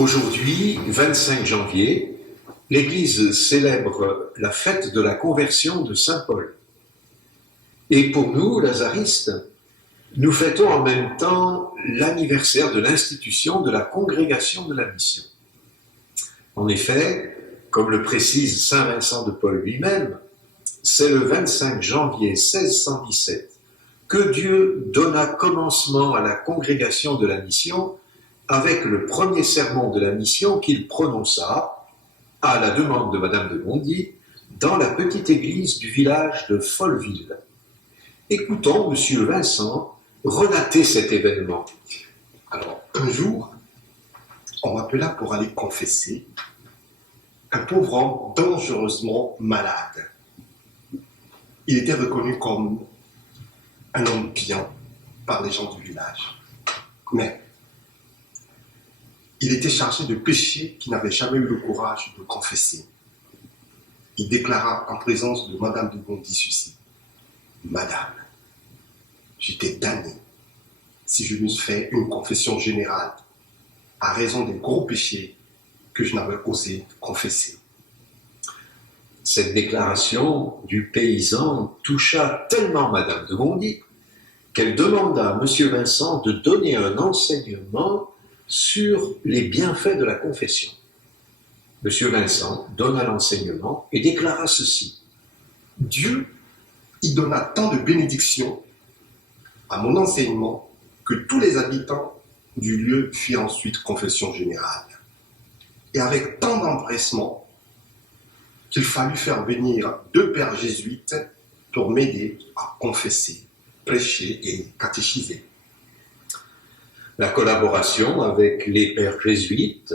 Aujourd'hui, 25 janvier, l'Église célèbre la fête de la conversion de Saint Paul. Et pour nous, lazaristes, nous fêtons en même temps l'anniversaire de l'institution de la Congrégation de la Mission. En effet, comme le précise saint Vincent de Paul lui-même, c'est le 25 janvier 1617 que Dieu donna commencement à la Congrégation de la Mission avec le premier sermon de la mission qu'il prononça, à la demande de Madame de Gondi, dans la petite église du village de Folleville. Écoutons Monsieur Vincent relater cet événement. Alors, un jour, on m'appela pour aller confesser un pauvre homme dangereusement malade. Il était reconnu comme un homme bien par les gens du village. Mais il était chargé de péchés qu'il n'avait jamais eu le courage de confesser. Il déclara en présence de Madame de Gondi ceci: « Madame, j'étais damné si je n'eusse fait une confession générale à raison des gros péchés que je n'avais osé confesser. » Cette déclaration du paysan toucha tellement Madame de Gondi qu'elle demanda à Monsieur Vincent de donner un enseignement sur les bienfaits de la confession. Monsieur Vincent donna l'enseignement et déclara ceci: « Dieu y donna tant de bénédictions à mon enseignement que tous les habitants du lieu firent ensuite confession générale. Et avec tant d'empressement qu'il fallut faire venir 2 pères jésuites pour m'aider à confesser, prêcher et catéchiser. » La collaboration avec les pères jésuites,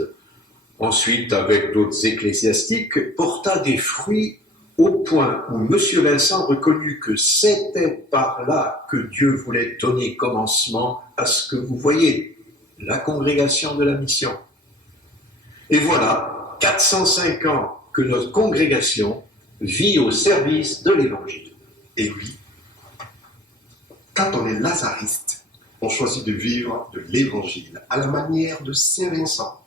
ensuite avec d'autres ecclésiastiques, porta des fruits au point où M. Vincent reconnut que c'était par là que Dieu voulait donner commencement à ce que vous voyez, la congrégation de la mission. Et voilà, 405 ans que notre congrégation vit au service de l'Évangile. Et oui, quand on est lazariste, on choisit de vivre de l'Évangile à la manière de Saint Vincent.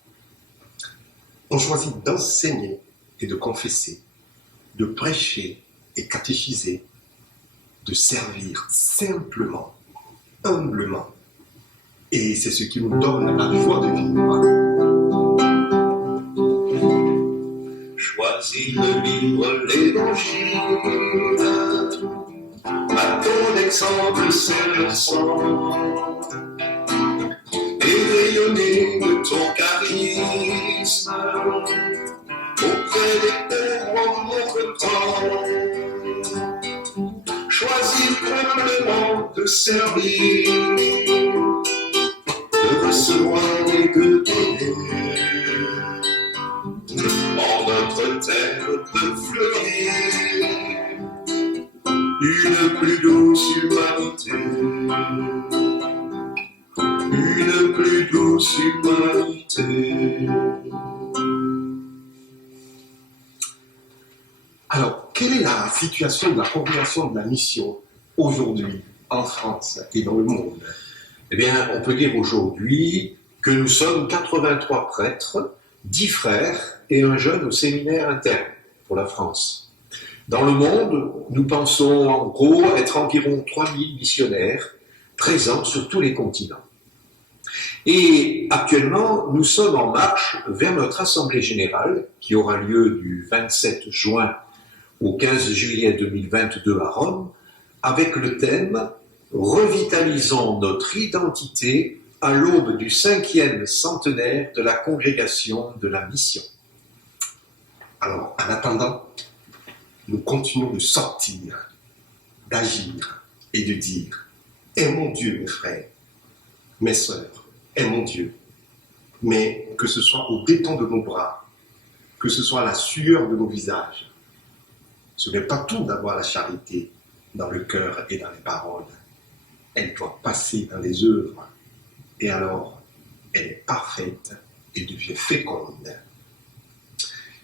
On choisit d'enseigner et de confesser, de prêcher et catéchiser, de servir simplement, humblement. Et c'est ce qui nous donne la joie de vivre. Choisis de vivre l'Évangile, à ton exemple Saint Vincent, et rayonner de ton charisme auprès des pauvres en notre temps. Choisis humblement de servir, de recevoir et de donner. En notre terre de fleurir une plus douce humanité, une plus douce humanité. Alors, quelle est la situation de la congrégation de la mission aujourd'hui en France et dans le monde? Eh bien, on peut dire aujourd'hui que nous sommes 83 prêtres, 10 frères et un jeune au séminaire interne pour la France. Dans le monde, nous pensons en gros être environ 3000 missionnaires présents sur tous les continents. Et actuellement, nous sommes en marche vers notre Assemblée générale qui aura lieu du 27 juin au 15 juillet 2022 à Rome, avec le thème « Revitalisons notre identité à l'aube du 5e centenaire de la Congrégation de la Mission ». Alors, en attendant, nous continuons de sortir, d'agir et de dire « Aimons Dieu, mes frères, mes sœurs, aimons Dieu ». Mais que ce soit au détend de nos bras, que ce soit à la sueur de nos visages, ce n'est pas tout d'avoir la charité dans le cœur et dans les paroles. Elle doit passer dans les œuvres. Et alors, elle est parfaite et devient féconde.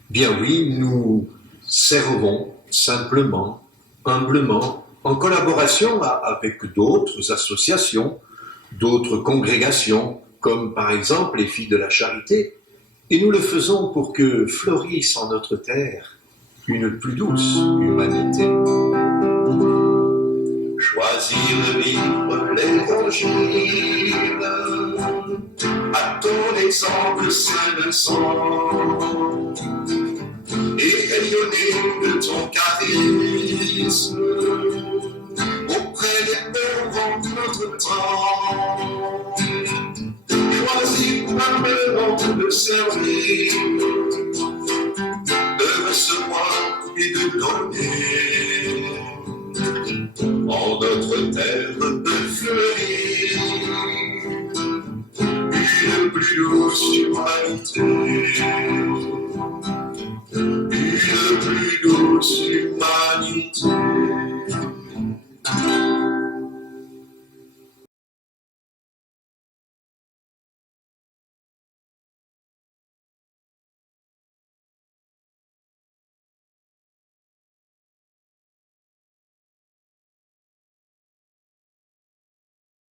Bien oui, nous servons simplement, humblement, en collaboration avec d'autres associations, d'autres congrégations, comme par exemple les Filles de la Charité, Et nous le faisons pour que fleurisse en notre terre une plus douce humanité. Choisir de vivre l'évangile, à ton exemple Saint-Vincent, et rayonner de ton charisme auprès des pauvres de notre temps. Choisis humblement de servir, de recevoir et de donner. En notre terre de fleurir une plus douce humanité.